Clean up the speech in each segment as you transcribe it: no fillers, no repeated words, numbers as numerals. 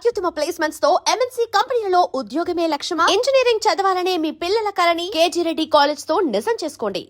అత్యుత్తమ ప్లేస్మెంట్స్ తో ఎంఎన్సీ కంపెనీలలో ఉద్యోగమే లక్ష్యమా? ఇంజనీరింగ్ చదవాలనే మీ పిల్లల కలని కేజీ రెడ్డి కాలేజ్ తో నిజం చేసుకోండి.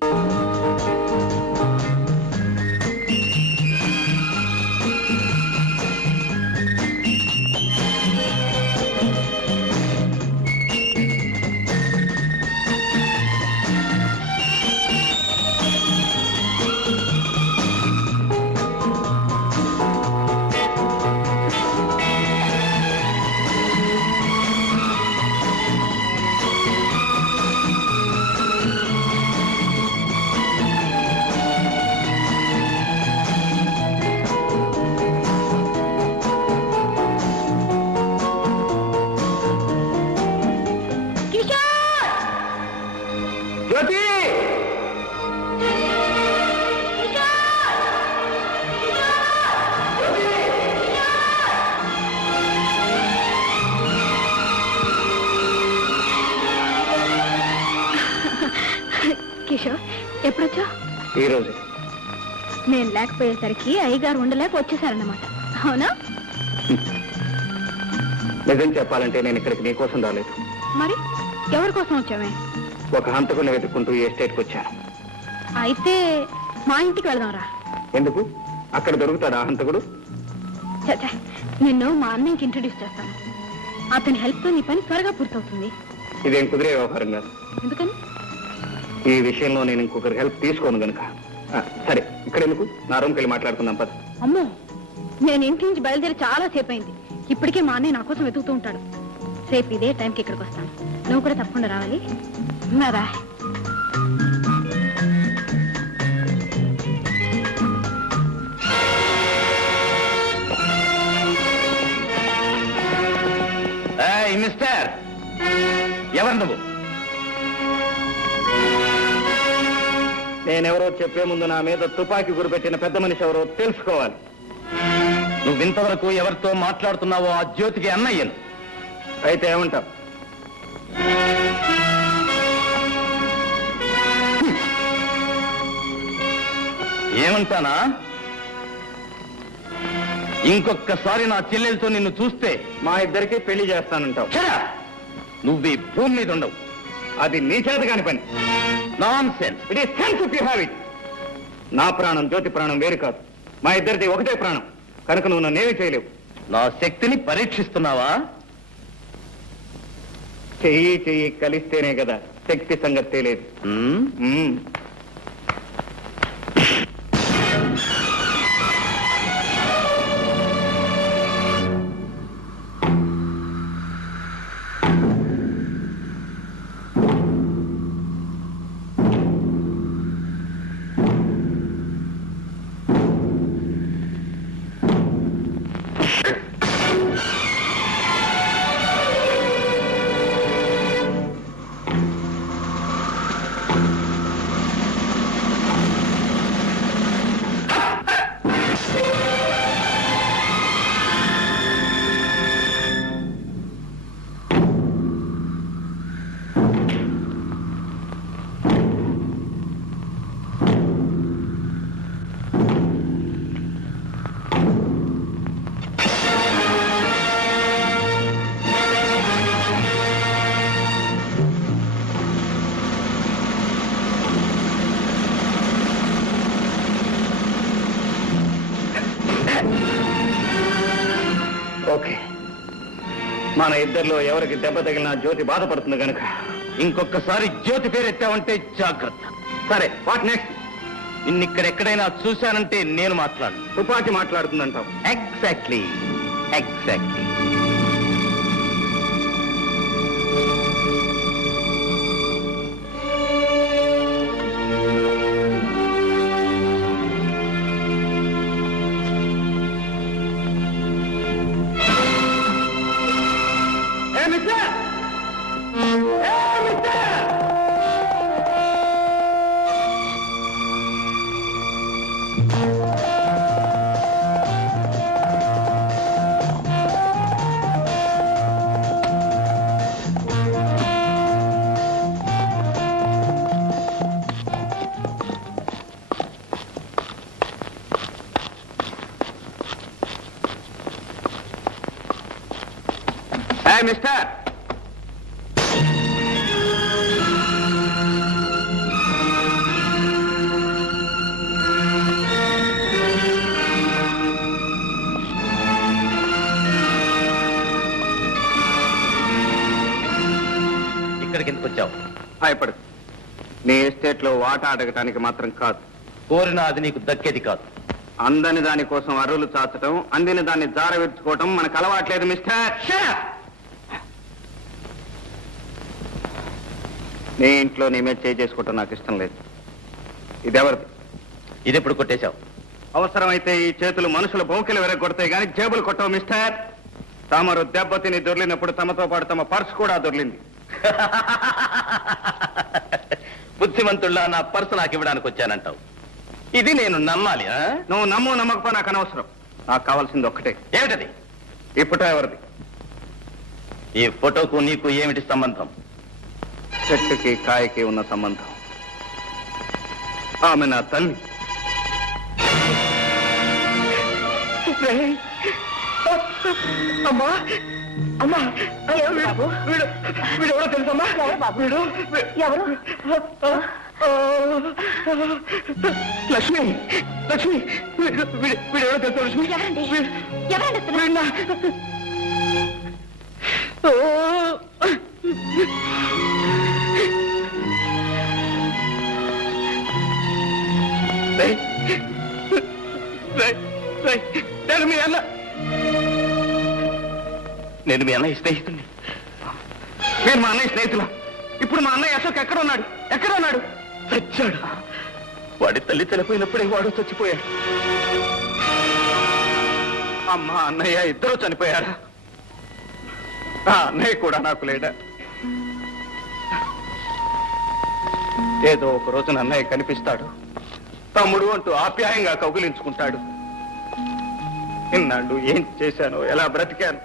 కిషోర్, ఎప్పుడొచ్చా? ఈ రోజు. నేను లేకపోయేసరికి అయ్యగారు ఉండలేక వచ్చేసారన్నమాట, అవునా? నిజం చెప్పాలంటే నేను ఇక్కడికి నీకోసం రాలేదు. మరి ఎవరి కోసం వచ్చామే? ఒక హంతకుని వెతుక్కుంటూ ఈ ఎస్టేట్కి వచ్చాను. అయితే మా ఇంటికి వెళదాంరా. ఎందుకు? అక్కడ దొరుకుతాడా హంతకుడు? చచ్చా, నిన్ను మా అన్నయ్యకి ఇంట్రడ్యూస్ చేస్తాను. అతని హెల్ప్ తో నీ పని త్వరగా పూర్తవుతుంది. ఇదేం కుదిరే వ్యవహారం కాదు. ఎందుకని? ఈ విషయంలో నేను ఇంకొకరి హెల్ప్ తీసుకోను గనుక. సరే, ఇక్కడ ఎందుకు? నా రూమ్కి వెళ్ళి మాట్లాడుకుందాం పద. అమ్మో, నేను ఇంటి నుంచి బయలుదేరి చాలా సేపు అయింది. ఇప్పటికే మా అన్నయ్య నా కోసం వెతుకుతూ ఉంటాడు. రేపు ఇదే టైంకి ఇక్కడికి వస్తాను. నువ్వు కూడా తప్పకుండా రావాలి. రా. మిస్టర్, ఎవరు నువ్వు? నేనెవరో చెప్పే ముందు నా మీద తుపాకీ గురిపెట్టిన పెద్ద మనిషి ఎవరో తెలుసుకోవాలి. నువ్వు ఇంతవరకు ఎవరితో మాట్లాడుతున్నావో ఆ జ్యోతికి అన్నయ్యను. అయితే ఏమంటావు? ఏమంటానా? ఇంకొక్కసారి నా చెల్లెలతో నిన్ను చూస్తే మా ఇద్దరికి పెళ్లి చేస్తానంటావు. నువ్వు ఈ భూమి మీద ఉండవు. అది నీ చేత కాని పని. Nonsense. It is sense if you have it. నా ప్రాణం జ్యోతి ప్రాణం వేరు కాదు. మా ఇద్దరిది ఒకటే ప్రాణం. కనుక నువ్వు నన్నేమీ చేయలేవు. నా శక్తిని పరీక్షిస్తున్నావా? చెయ్యి చెయ్యి కలిస్తేనే కదా శక్తి సంగతి తెలియదు. ఓకే, మన ఇద్దరిలో ఎవరికి దెబ్బ తగిలినా జ్యోతి బాధపడుతుంది కనుక ఇంకొకసారి జ్యోతి పేరు ఎత్తావంటే జాగ్రత్త. సరే, వాట్ నెక్స్ట్? నిన్నిక్కడెక్కడైనా చూశానంటే నేను మాట్లాడు. తుపాకి మాట్లాడుతుందంటావు. Exactly exactly. Hi mister. ఇక్కడికి ఎందుకు వచ్చావు? భయపడు. నీ ఎస్టేట్ లో వాటా అడగటానికి మాత్రం కాదు. కోరిన అది నీకు దక్కేది కాదు. అందని దాని కోసం అర్రులు చాచటం, అందిన దాన్ని జారవిడ్చుకోవటం మనకు అలవాట్లేదు మిస్టర్. నీ ఇంట్లో నీ మీద చేసుకోవటం నాకు ఇష్టం లేదు. ఇదెవరిది? ఇది ఎప్పుడు కొట్టేశావు? అవసరమైతే ఈ చేతులు మనుషుల బౌకెలు వెరగొడతాయి కానీ జేబులు కొట్టవు మిస్టర్. తమరు దెబ్బతిని దొర్లినప్పుడు తమతో పాటు తమ పర్స్ కూడా దొర్లింది. బుద్ధిమంతుల్లా నా పర్సు నాకు ఇవ్వడానికి వచ్చానంటావు. ఇది నేను నమ్మాలి? నువ్వు నమ్ము నమ్మకపో నాకు అనవసరం. నాకు కావాల్సింది ఒక్కటే. ఏమిటది? ఈ ఫోటో ఎవరిది? ఈ ఫోటోకు నీకు ఏమిటి సంబంధం? చెట్టుకి కాయకి ఉన్న సంబంధం. ఆమె నా తల్లి. అమ్మా అమ్మా, వీడు ఎవరో తెలుసమ్మా? ఎవరు? లక్ష్మి, లక్ష్మి, వీడు ఎవరో తెలుసా లక్ష్మి? నేను మీ అన్న. నేను మీ అన్నయ్య స్నేహితుడిని. నేను మా అన్నయ్య స్నేహితులు. ఇప్పుడు మా అన్నయ్య అశోక్ ఎక్కడ ఉన్నాడు? ఎక్కడ ఉన్నాడు? చచ్చాడు. వాడి తల్లి చనిపోయినప్పుడే వాడు చచ్చిపోయాడు. అమ్మ అన్నయ్య ఇద్దరు చనిపోయారా? ఆ అన్నయ్య కూడా నాకు లేడా? ఏదో ఒక రోజున అన్నయ్య కనిపిస్తాడు. తమ్ముడు అంటూ ఆప్యాయంగా కౌగిలించుకుంటాడు. ఇన్నాళ్ళు ఏం చేశానో, ఎలా బ్రతికాను,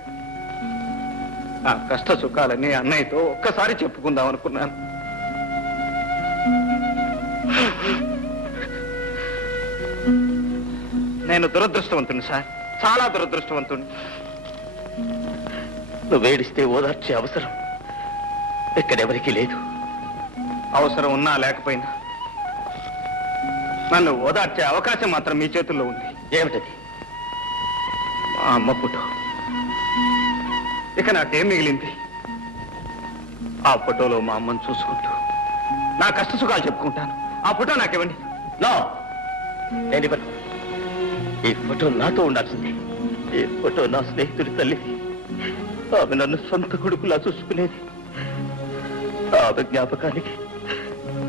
నా కష్ట సుఖాలని అన్నయ్యతో ఒక్కసారి చెప్పుకుందాం అనుకున్నాను. నేను దురదృష్టవంతుని సార్, చాలా దురదృష్టవంతుని. నువ్వు ఏడిస్తే ఓదార్చే అవసరం ఎక్కడెవరికి లేదు. అవసరం ఉన్నా లేకపోయినా నన్ను ఓదార్చే అవకాశం మాత్రం మీ చేతుల్లో ఉంది. ఏమిటది? మా అమ్మ ఫోటో. ఇక నాకేం మిగిలింది? ఆ ఫోటోలో మా అమ్మను చూసుకుంటూ నా కష్ట సుఖాలు చెప్పుకుంటాను. ఆ ఫోటో నాకివ్వండి. నో, నేను ఇవ్వను. ఈ ఫోటో నాతో ఉండాల్సింది. ఈ ఫోటో నా స్నేహితుడి తల్లిది. ఆమె నన్ను సొంత కొడుకులా చూసుకునేది. ఆమె జ్ఞాపకానికి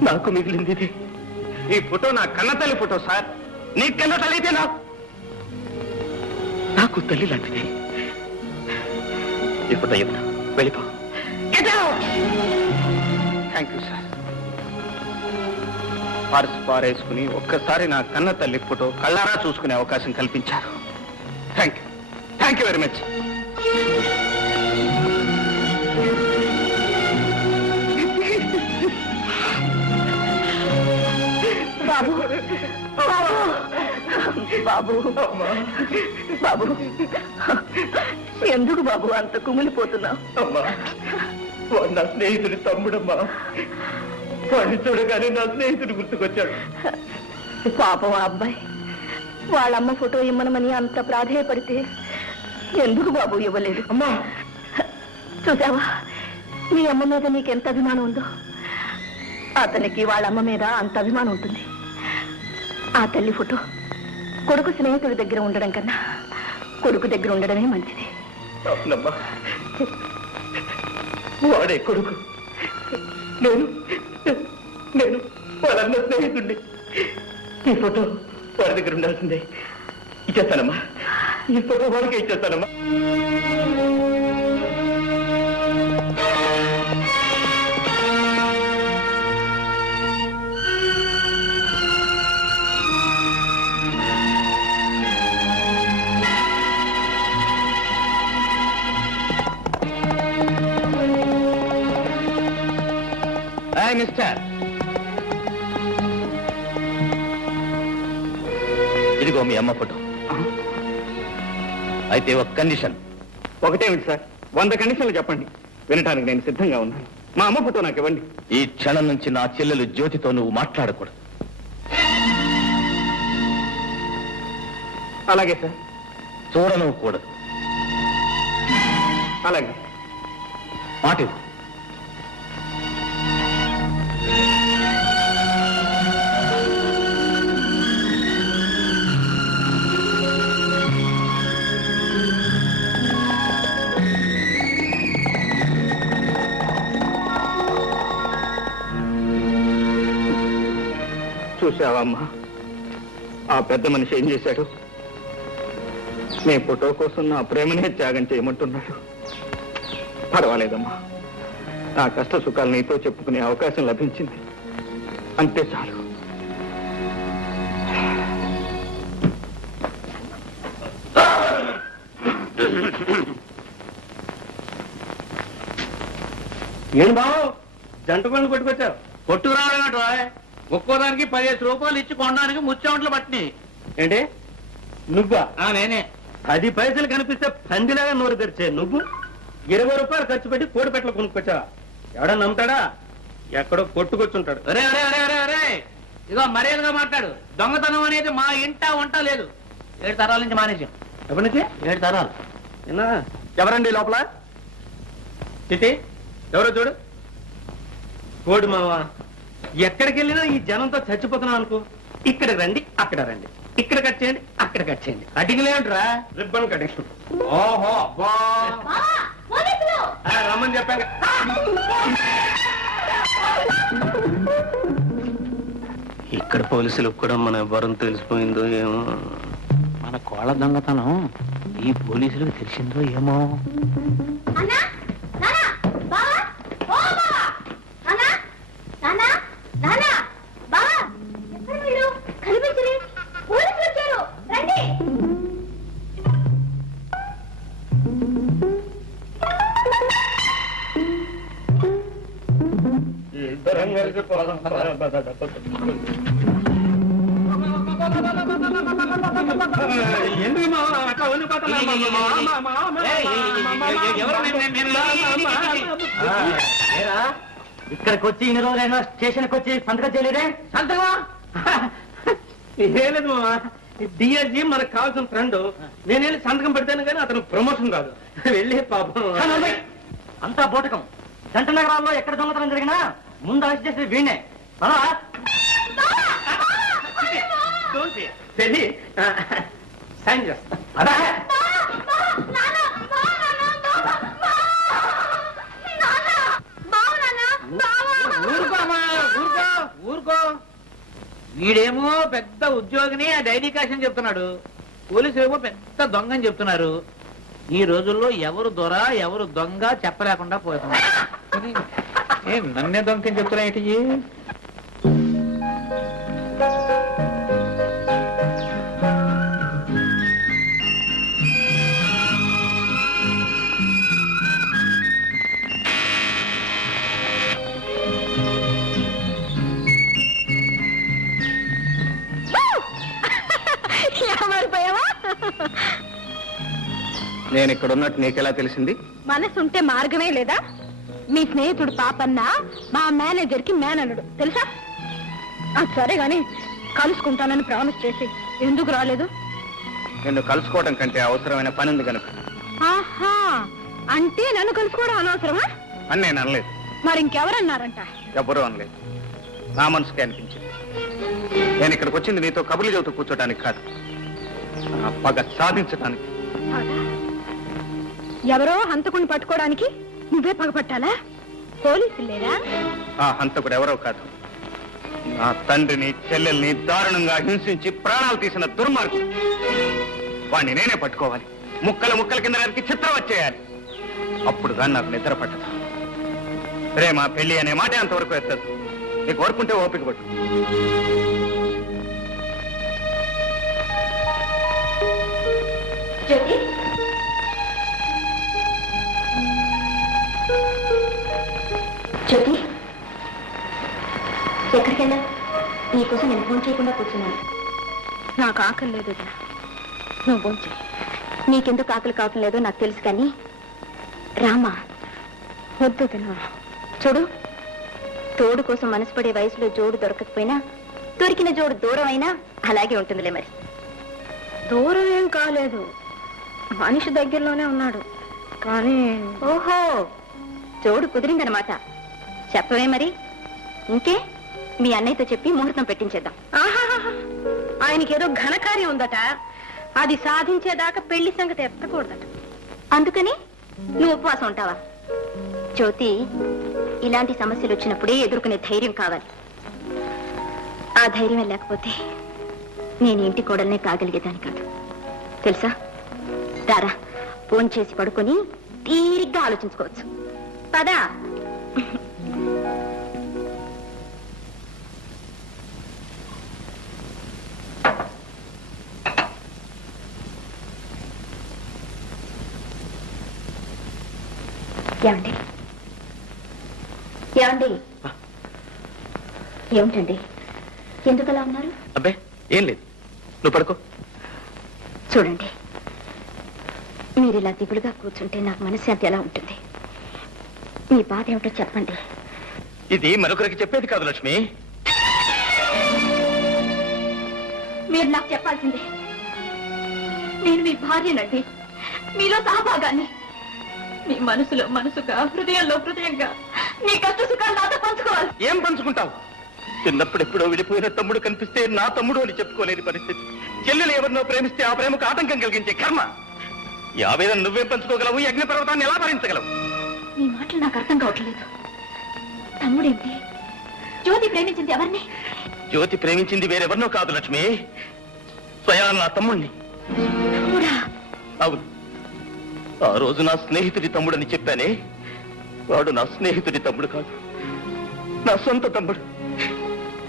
నాకు మిగిలింది ఇది. ఈ ఫోటో నా కన్న తల్లి ఫోటో సార్. నీ కన్న తల్లి అయితే నాకు తల్లి లాంటిది. ఈ ఫోటో ఇవ్వను. వెళ్ళిపో. Thank you sir. పర్సు పారేసుకుని ఒక్కసారి నా కన్న తల్లి ఫోటో కళ్ళారా చూసుకునే అవకాశం కల్పించారు. Thank you, thank you very much. బాబు, బాబు, బాబు, ఎందుకు బాబు అంత కుమిలిపోతున్నావు? అమ్మా, వాడు నా స్నేహితుడి తమ్ముడమ్మా. వాడిని చూడగానే నా స్నేహితుడు గుర్తుకొచ్చాడు. పాపం ఆ అబ్బాయి వాళ్ళమ్మ ఫోటో ఇమ్మనమని అంత ప్రాధేయపడితే ఎందుకు బాబు ఇవ్వలేదు? అమ్మా, చూసావా మీ అమ్మ మీద నీకెంత అభిమానం ఉందో, అతనికి వాళ్ళమ్మ మీద అంత అభిమానం ఉంటుంది. ఆ తల్లి ఫోటో కొడుకు స్నేహితుడి దగ్గర ఉండడం కన్నా కొడుకు దగ్గర ఉండడమే మంచిది. అవునమ్మా, వాడే కొడుకు. నేను వాళ్ళన్న స్నేహితుడిని. ఈ ఫోటో వాడి దగ్గర ఉండాల్సిందే. ఇచ్చేస్తానమ్మా. ఈ ఫోటో వాడికే ఇచ్చేస్తానమ్మా. మిస్టర్, ఇదిగో మీ అమ్మ ఫోటో. అయితే ఒక కండిషన్. ఒకటేమిటి సార్? 100 కండిషన్లు చెప్పండి, వినటానికి నేను సిద్ధంగా ఉన్నాను. మా అమ్మ ఫోటో నాకు ఇవ్వండి. ఈ క్షణం నుంచి నా చెల్లెలు జ్యోతితో నువ్వు మాట్లాడకూడదు. అలాగే సార్. చూడను కూడదు. అలాగే. మాట ఇవ్వు. చూసావమ్మా, ఆ పెద్ద మనిషి ఏం చేశాడు? నీ ఫోటో కోసం నా ప్రేమనే త్యాగం చేయమంటున్నాడు. పర్వాలేదమ్మా, నా కష్ట సుఖాలు నీతో చెప్పుకునే అవకాశం లభించింది, అంతే చాలు. ఏం బావు జంట పనులు పట్టుకొచ్చావు? కొట్టుకురావడం ఒక్కోదానికి 15 రూపాయలు ఇచ్చి కొనడానికి ముచ్చెమట్లు పట్టినాయి. ఏంటి నువ్వా? నేనే. 10 పైసలు కనిపిస్తే పందిలాగా నోరు తెరిచే నువ్వు 20 రూపాయలు ఖర్చు పెట్టి కోడి పెట్టలు కొనుక్కొచ్చావా? ఎవడా నమ్ముతాడా? ఎక్కడో కొట్టుకొచ్చుంటాడు. ఇదో మర్యాదగా మాట్లాడు. దొంగతనం అనేది మా ఇంట వంట లేదు. 7 తరాల నుంచి మానేసాం. ఎప్పటి నుంచి? 7 తరాలు. విన్నా? ఎవరండి లోపల? చిట్టి ఎవరో చూడు. కోడి మావా, ఎక్కడికి వెళ్ళినా ఈ జనంతో చచ్చిపోతున్నాం అనుకో. ఇక్కడ రండి, అక్కడ రండి, ఇక్కడ కట్ చేయండి, అక్కడ కట్ చేయండి. కటింగ్ లేంట్రా, రిబ్బన్ కటింగ్. ఓహో అబ్బా, రమ్మని చెప్పాను. ఇక్కడ పోలీసులకు కూడా మన ఎవరం తెలిసిపోయిందో ఏమో. మన కోళ్ళ దొంగతనం ఈ పోలీసులకు తెలిసిందో ఏమో. ఇద్దరం కలిసి పోదాం. ఎందుకు మావా అట్లా ఇక్కడికి వచ్చి ఇన్ని రోజులైనా స్టేషన్కి వచ్చి సంతకం చేయలేదే? సంతకం లేదు మావా, డిఎస్జీ మనకు కావాల్సిన ఫ్రెండ్. నేను వెళ్ళి సంతకం పెడతాను కానీ అతను ప్రమోషన్ కాదు. వెళ్ళి పాపం అంతా బోటకం. జంట నగరాల్లో ఎక్కడ దొంగతనం జరిగినా ముందు అరెస్ట్ చేసేది వీణే. వెళ్ళి సైన్ చేస్తా. అదా ఊరుకో. వీడేమో పెద్ద ఉద్యోగిని డైలీ కాషన్ చెప్తున్నాడు. పోలీసులు ఏమో పెద్ద దొంగ అని చెప్తున్నారు. ఈ రోజుల్లో ఎవరు దొర ఎవరు దొంగ చెప్పలేకుండా పోతున్నారు. నన్నే దొంగని చెప్తున్నా ఏంటి? నేను ఇక్కడ ఉన్నట్టు నీకెలా తెలిసింది? మనసుంటే మార్గమే లేదా? మీ స్నేహితుడు పాపన్న మా మేనేజర్ కి మేనల్లుడు తెలుసా? సరే గాని కలుసుకుంటానని ప్రామిస్ చేసి ఎందుకు రాలేదు? నిన్ను కలుసుకోవడం కంటే అవసరమైన పని ఉంది కనుక. ఆహా, అంటే నన్ను కలుసుకోవడం అనవసరమా అని నేను అనలేదు. మరి ఇంకెవరన్నారంట? ఎవరూ అనలేదు, నా మనసుకే అనిపించింది. నేను ఇక్కడికి వచ్చింది నీతో కబుర్లు చెబుతూ కూర్చోడానికి కాదు, నా పగ సాధించడానికి. ఎవరో హంతకుని పట్టుకోవడానికి నువ్వే పగపట్టాలా? పోలీసులు లేరా? ఆ హంతకుడు ఎవరో కాదు, నా తండ్రిని చెల్లెల్ని దారుణంగా హింసించి ప్రాణాలు తీసిన దుర్మార్గుడు. వాణ్ణి నేనే పట్టుకోవాలి, ముక్కల ముక్కల కింద నరికి చిత్రం వచ్చేయాలి. అప్పుడు కానీ నాకు నిద్ర పట్టదు. ప్రేమ పెళ్లి అనే మాట అంతవరకు ఎత్తదు. నీకు కోరుకుంటే ఓపిక పట్టు. జ్యోతి, ఎక్కడికి వెళ్ళా? నీకోసం నేను ఫోన్ చేయకుండా కూర్చున్నాను. నాకు ఆకలి లేదు, నువ్వు ఫోన్ చేయి. నీకెందుకు ఆకలి కావటం లేదో నాకు తెలుసు కానీ రామా వద్దు తినవా. చూడు, తోడు కోసం మనసు పడే వయసులో జోడు దొరకకపోయినా దొరికిన జోడు దూరం అయినా అలాగే ఉంటుందిలే. మరి దూరం ఏం కాలేదు, మనిషి దగ్గరలోనే ఉన్నాడు. కానీ ఓహో, జోడు కుదిరిందనమాట. చెప్పవే మరి. ఇంకే మీ అన్నయ్యతో చెప్పి ముహూర్తం పెట్టించేద్దాం. ఆయనకేదో ఘనకార్యం ఉందట, అది సాధించేదాకా పెళ్లి సంగతి ఎత్తకూడదట. అందుకని నువ్వు ఉపవాసం ఉంటావా? జ్యోతి, ఇలాంటి సమస్యలు వచ్చినప్పుడే ఎదుర్కొనే ధైర్యం కావాలి. ఆ ధైర్యం లేకపోతే నేను ఇంటి కోడల్నే కాగలిగేదాన్ని కాదు, తెలుసా? రారా, ఫోన్ చేసి పడుకొని తీరిగ్గా ఆలోచించుకోవచ్చు. పదా. ఏమండి ఏమండి ఏమిటండి, ఎందుకలా ఉన్నారు? అబ్బే ఏం లేదు, నువ్వు పడుకో. చూడండి, మీరు ఇలా దిగులుగా కూర్చుంటే నాకు మనశ్శాంతి ఎలా ఉంటుంది? మీ బాధ ఏమిటో చెప్పండి. ఇది మరొకరికి చెప్పేది కాదు లక్ష్మి. మీరు నాకు చెప్పాల్సిందే. నేను మీ భార్యనండి, మీలో సహభాగాన్ని. మీ మనసులో మనసుగా, హృదయంలో హృదయంగా మీ కష్ట సుఖాలు నాతో పంచుకోవాలి. ఏం పంచుకుంటావు? చిన్నప్పుడెప్పుడో విడిపోయిన తమ్ముడు కనిపిస్తే నా తమ్ముడు అని చెప్పుకోలేని పరిస్థితి. చెల్లెలు ఎవరినో ప్రేమిస్తే ఆ ప్రేమకు ఆటంకం కలిగించే కర్మ. ఈ ఆవేదన నువ్వేం పంచుకోగలవు? ఈ అగ్ని పర్వతాన్ని ఎలా భరించగలవు? మీ మాటలు నాకు అర్థం కావట్లేదు. తమ్ముడేంటి? జ్యోతి ప్రేమించింది ఎవరిని? జ్యోతి ప్రేమించింది వేరెవరినో కాదు లక్ష్మి, స్వయా నా తమ్ముణ్ణి. తమ్ముడా? అవును, ఆ రోజు నా స్నేహితుడి తమ్ముడని చెప్పానే, వాడు నా స్నేహితుడి తమ్ముడు కాదు, నా సొంత తమ్ముడు.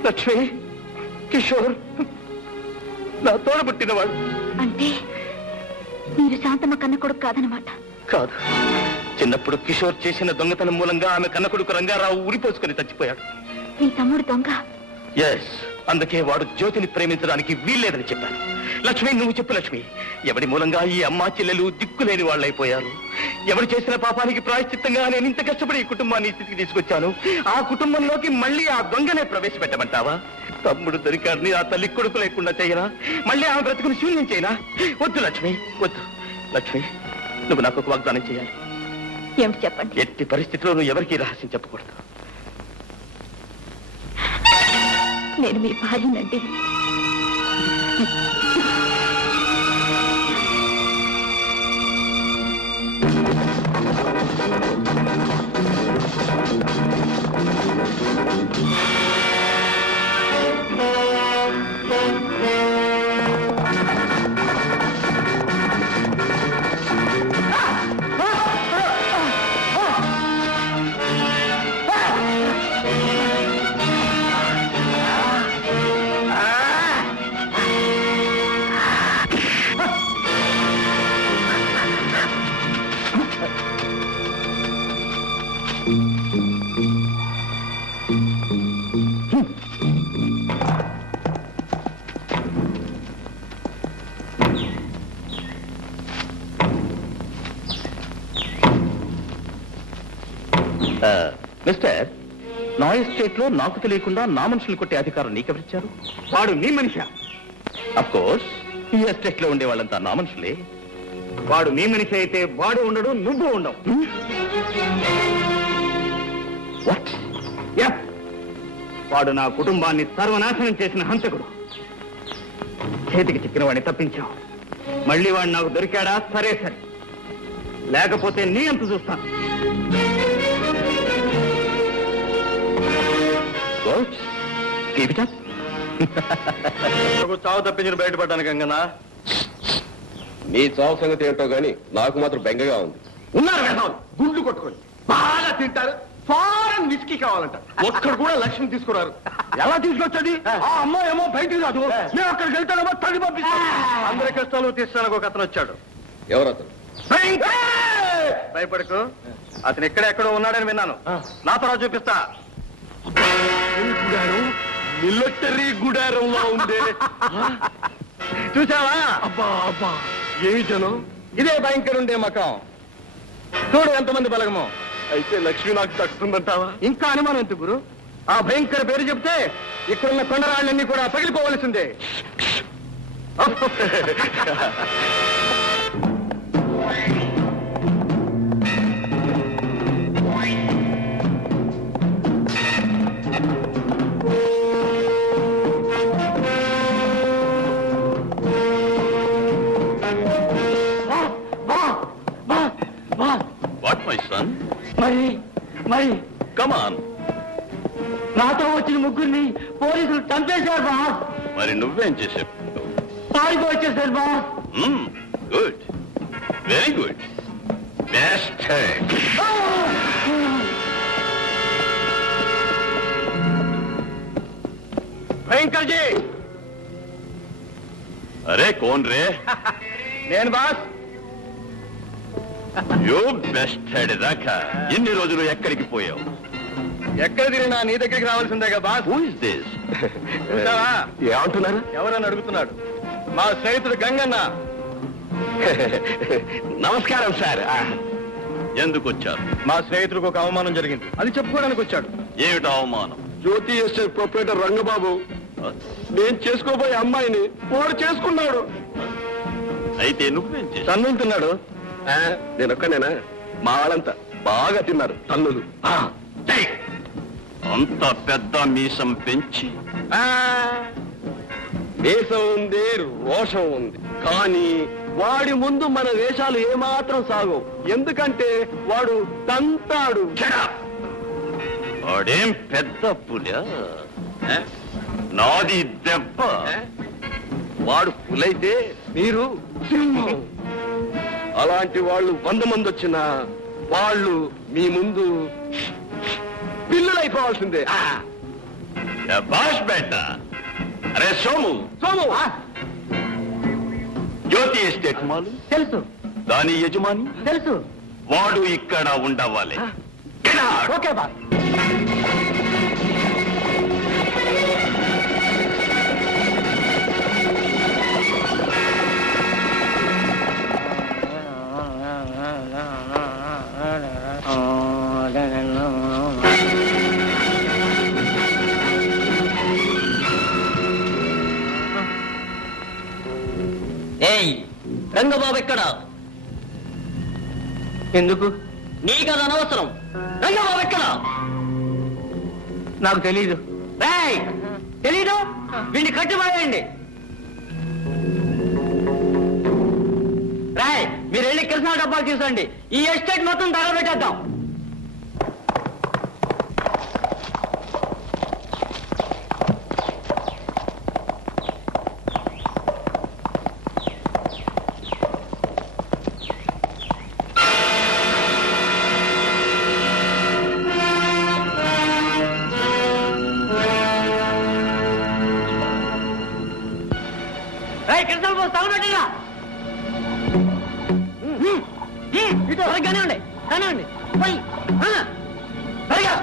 లక్ష్మి, కిషోర్ నా తోడబుట్టినవాడు. అంటే మీరు శాంతమ్మ కన్న కొడుకు కాదనమాట? కాదు, చిన్నప్పుడు కిషోర్ చేసిన దొంగతనం మూలంగా ఆమె కన్న కొడుకు రంగారావు ఉరిపోసుకుని చచ్చిపోయాడు. మీ తమ్ముడు దొంగ? ఎస్, అందుకే వాడు జ్యోతిని ప్రేమించడానికి వీల్లేదని చెప్పాను. లక్ష్మి, నువ్వు చెప్పు లక్ష్మి, ఎవడి మూలంగా ఈ అమ్మా చెల్లెలు దిక్కులేని వాళ్ళైపోయారు? ఎవరు చేసిన పాపానికి ప్రాయశ్చిత్తంగా నేను ఇంత కష్టపడి ఈ కుటుంబాన్ని స్థితికి తీసుకొచ్చాను. ఆ కుటుంబంలోకి మళ్ళీ ఆ దొంగనే ప్రవేశపెట్టమంటావా? తమ్ముడు దొరికాడిని ఆ తల్లి కొడుకు లేకుండా చేయనా? మళ్ళీ ఆమె బ్రతుకుని శూన్యం చేయనా? వద్దు లక్ష్మి, వద్దు. లక్ష్మి, నువ్వు నాకు ఒక వాగ్దానం చేయాలి. ఏమిటి చెప్పండి. ఎట్టి పరిస్థితిలో నువ్వు ఎవరికీ రహస్యం చెప్పకూడదు. నేను మీ భార్యనండి. మిస్టర్, నా ఎస్టేట్ లో నాకు తెలియకుండా నా మనుషులు కొట్టే అధికారం నీకెవరిచ్చారు? వాడు నీ మనిషా? అఫ్ కోర్స్, ఈ ఎస్టేట్ లో ఉండే వాళ్ళంతా నా మనుషులే. వాడు నీ మనిషి అయితే వాడు ఉండడు, నువ్వు ఉండవు. వాట్? వాడు నా కుటుంబాన్ని సర్వనాశనం చేసిన హంతకుడు. చేతికి చిక్కిన వాడిని తప్పించావు. మళ్ళీ వాడు నాకు దొరికాడా? సరే సరే, లేకపోతే నీ అంత చూస్తాను. చావు తప్పించిన బయటపడ్డాను గంగనా. నీ చావు సంగతి ఏంటో గాని నాకు మాత్రం బెంగగా ఉంది. ఉన్నారు వేసాలు, గుండు కొట్టుకొని బాగా తింటారు. ఫారెన్ విస్కీ కావాలంట. ఒక్కడు కూడా లక్ష్మి తీసుకున్నారు. ఎలా తీసుకొచ్చండి? ఆ అమ్మాయి ఏమో బయటికి రాదు, మేము అక్కడికి వెళ్తానేమో తల్లి పంపిస్తాం. అందరి కష్టాలు తీర్చడానికి ఒక అతను వచ్చాడు. ఎవరతను? భయపడకు, అతను ఎక్కడెక్కడో ఉన్నాడని విన్నాను. నా తర్వాత చూపిస్తా. మిలిటరీ గుడారంలో ఉంది. చూసావా? అబ్బా అబ్బా, ఏమి జనం! ఇదే భయంకర ఉండే మకం. చూడు ఎంతమంది బలగమో. అయితే లక్ష్మి నాకు దక్కుతుందంటావా? ఇంకా అనుమానం ఎందుకు గురు? ఆ భయంకర పేరు చెప్తే ఇక్కడున్న కొండరాళ్ళన్నీ కూడా పగిలిపోవలసిందే. What my son? మరి కమ్ ఆన్. నాతో వచ్చిన ముగ్గురిని పోలీసులు చంపేశారు బాస్. మరి నువ్వేం చేసావు? పారిపో వచ్చేసారు boss. Good, very good, best. భయంకర్ జీ. అరే కోన్ రే? నేను బాస్. యూ బెస్ట్ హెడ్ దాకా ఎన్ని రోజులు ఎక్కడికి పోయావు? ఎక్కడ తిరిగినా నీ దగ్గరికి రావాల్సిందేగా బాస్. Who is this? చూసావా? ఏమంటున్నారు? ఎవరని అడుగుతున్నాడు. మా స్నేహితుడు గంగన్న. నమస్కారం సార్. ఎందుకు వచ్చారు? మా స్నేహితుడికి ఒక అవమానం జరిగింది, అది చెప్పుకోవడానికి వచ్చాడు. ఏమిటి అవమానం? జ్యోతి ఎస్టేట్ ప్రొపరేటర్ రంగబాబు నేను చేసుకోబోయే అమ్మాయిని వాడు చేసుకున్నాడు. అయితే నువ్వేం చేశావు? తన్నుతున్నాడు. నేను ఒక్కనేనా? మా వాళ్ళంతా బాగా తిన్నారు తన్నులు. అంత పెద్ద మీసం పెంచి దేశం ఉంది, రోషం ఉంది, కానీ వాడి ముందు మన వేషాలు ఏమాత్రం సాగవు. ఎందుకంటే వాడు తంతాడు. వాడేం పెద్ద పులా? నాది దెబ్బ. వాడు పులైతే మీరు సింహం. అలాంటి వాళ్ళు 100 మంది వచ్చినా వాళ్ళు మీ ముందు పిల్లలైపోవాల్సిందే. బాష్ బేట. అరే సోము, సోము జ్యోతి ఎస్టేట్ మాలు తెలుసు దాని యజమాని తెలుసు. వాడు ఇక్కడ ఉండవాలి. Get out! Okay boss. ఏయ్ రంగబాబు ఎక్కడ? ఎందుకు? నీకది అనవసరం. రంగబాబు ఎక్కడ? నాకు తెలీదు. రేయ్ తెలీదు? వీడిని కట్టిపాయండి. రాయ్ మీరు వెళ్ళి కృష్ణా డబ్బాలు తీసుకోండి. ఈ ఎస్టేట్ మొత్తం తగలబెట్టేద్దాం. కృష్ణ తగలబెట్టిగా కానివ్వండి కానివ్వండి పోయి త్వరగా.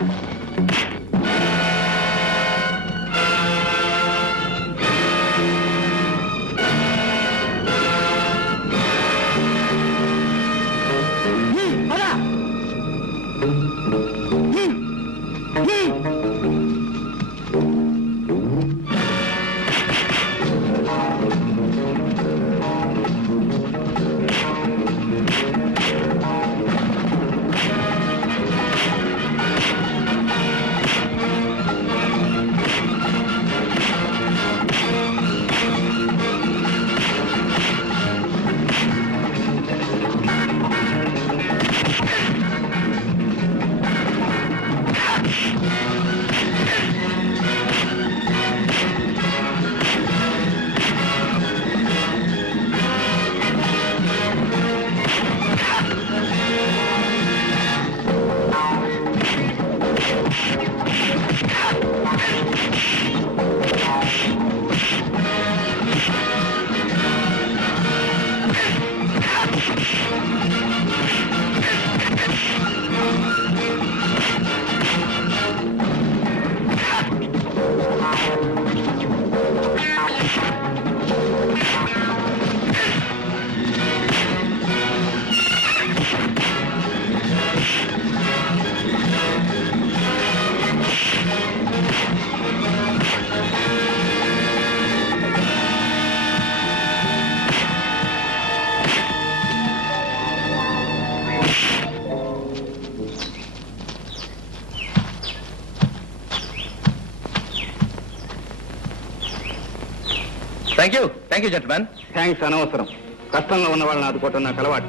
Thank you gentlemen. థ్యాంక్స్ అనవసరం. కష్టంలో ఉన్న వాళ్ళని ఆదుకోవటం నాకు అలవాటు.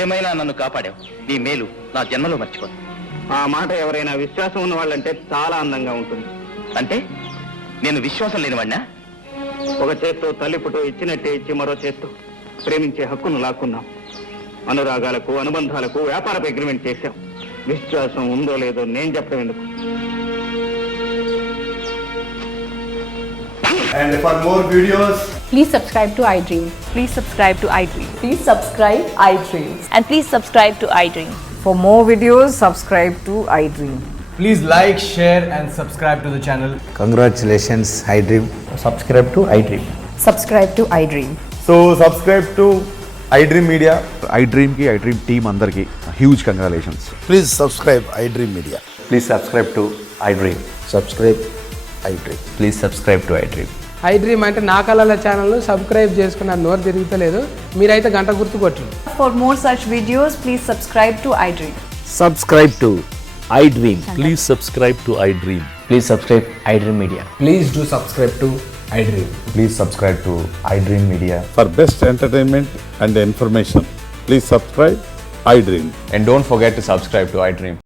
ఏమైనా నన్ను కాపాడావు. నీ మేలు నా జన్మలో మర్చిపోను. ఆ మాట ఎవరైనా విశ్వాసం ఉన్న వాళ్ళంటే చాలా అందంగా ఉంటుంది. అంటే నేను విశ్వాసం లేనివాడినా? ఒక చేత్తో తల్లి ఫోటో ఇచ్చినట్టే ఇచ్చి మరో చేత్తో ప్రేమించే హక్కును లాక్కున్నాం. అనురాగాలకు, అనుబంధాలకు వ్యాపారపు అగ్రిమెంట్ చేశాం. విశ్వాసం ఉందో లేదో నేను చెప్పడం ఎందుకు? And for more videos, Please subscribe to iDream. Please subscribe to iDream. Please subscribe iDream. And please subscribe to iDream. For more videos, subscribe to iDream. please like, share, and subscribe to the channel. Congratulations, iDream. Subscribe to iDream. Subscribe to iDream. So, subscribe to iDream Media. iDream ki iDream team andarki huge congratulations. Please subscribe iDream Media. Please subscribe to iDream. Subscribe iDream. Please subscribe to iDream. iDream అంటే నా కళల channel subscribe చేసుకున్న నోరు తిరుగుతలేదు. మీరైతే గంట గుర్తు కొట్టండి. For more such videos, please subscribe to iDream. Subscribe to iDream. Please subscribe to iDream. Please subscribe iDream Media. Please do subscribe to iDream. Please subscribe to iDream Media. For best entertainment and information, please subscribe iDream. And don't forget to subscribe to iDream.